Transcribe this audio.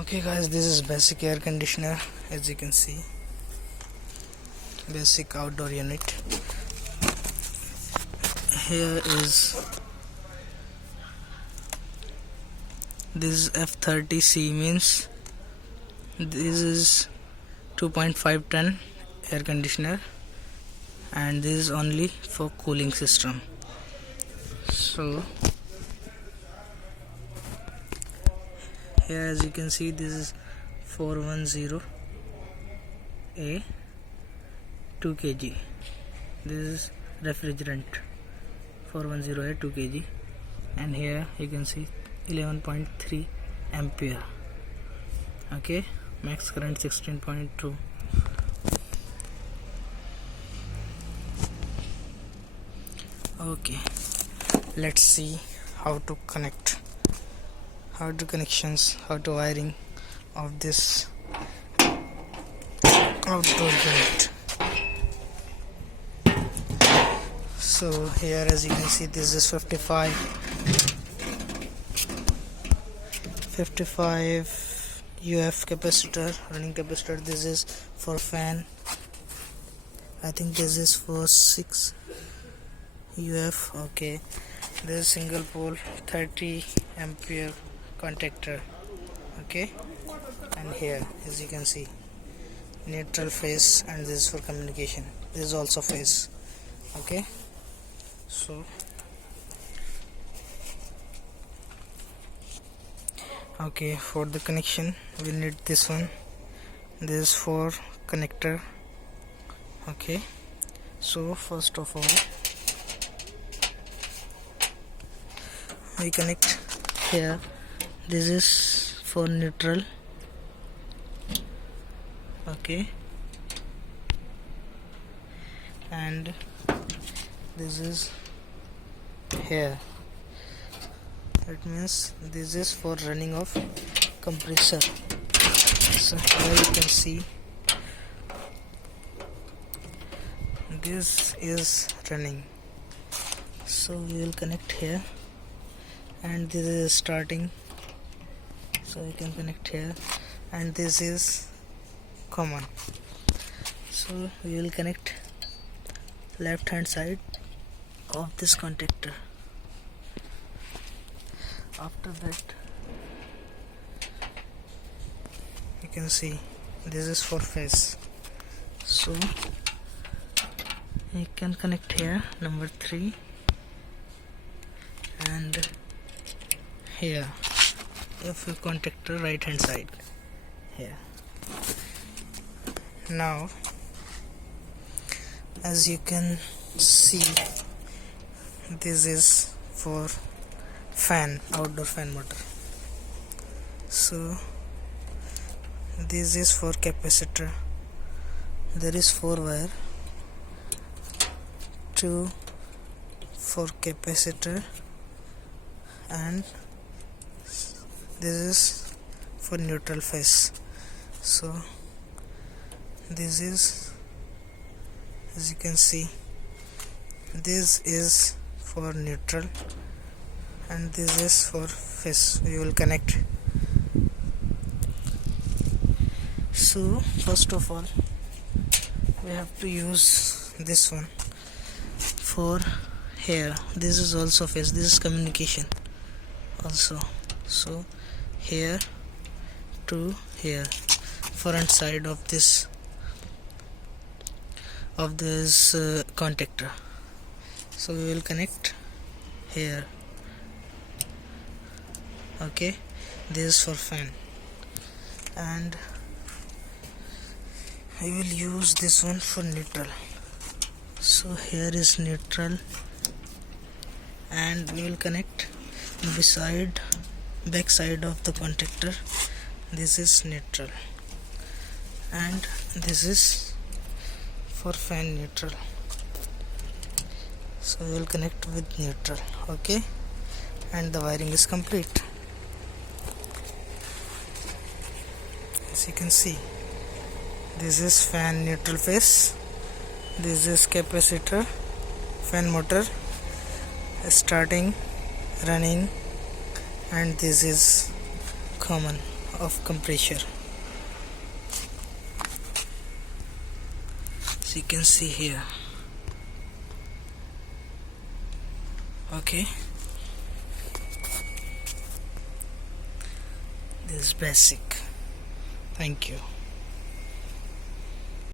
Okay guys, this is basic air conditioner. As you can see, basic outdoor unit. Here is this F30C, means this is 2.5 ton air conditioner, and this is only for cooling system. So here, as you can see, this is 410A 2 kg. This is refrigerant 410A 2 kg, and here you can see 11.3 ampere. Okay, max current 16.2. Okay, let's see how to connect, how to wiring of this outdoor unit. So here, as you can see, this is 55 UF capacitor, running capacitor. This is for fan. I think this is for 6 UF. Okay, this is single pole 30 ampere contactor. Okay, and here, as you can see, neutral phase, and this is for communication. This is also phase. Okay, so okay, for the connection we need this one. This is for connector. Okay, so first of all we connect here. This is for neutral. Okay, and this is here. It means this is for running of compressor. So here you can see this is running. So we will connect here, and this is starting, so you can connect here, and this is common. So we will connect left hand side of this contactor. After that, you can see this is for phase, so you can connect here, number 3, and here of your contactor right hand side here. Now, as you can see, this is for fan, outdoor fan motor. So this is for capacitor. There is 4 wire, 2 for capacitor, and this is for neutral phase. So this is, as you can see, this is for neutral, and this is for phase. We will connect. So first of all we have to use this one for here. This is also phase, this is communication also. So here to here, front side of this contactor. So we will connect here. Okay, this is for fan, and I will use this one for neutral. So here is neutral, and we will connect back side of the contactor. This is neutral, and this is for fan neutral. So we will connect with neutral. Okay, and the wiring is complete. As you can see, this is fan neutral phase, this is capacitor, fan motor starting, running, and this is common. of compressor. So you can see here. Okay, this is basic. Thank you.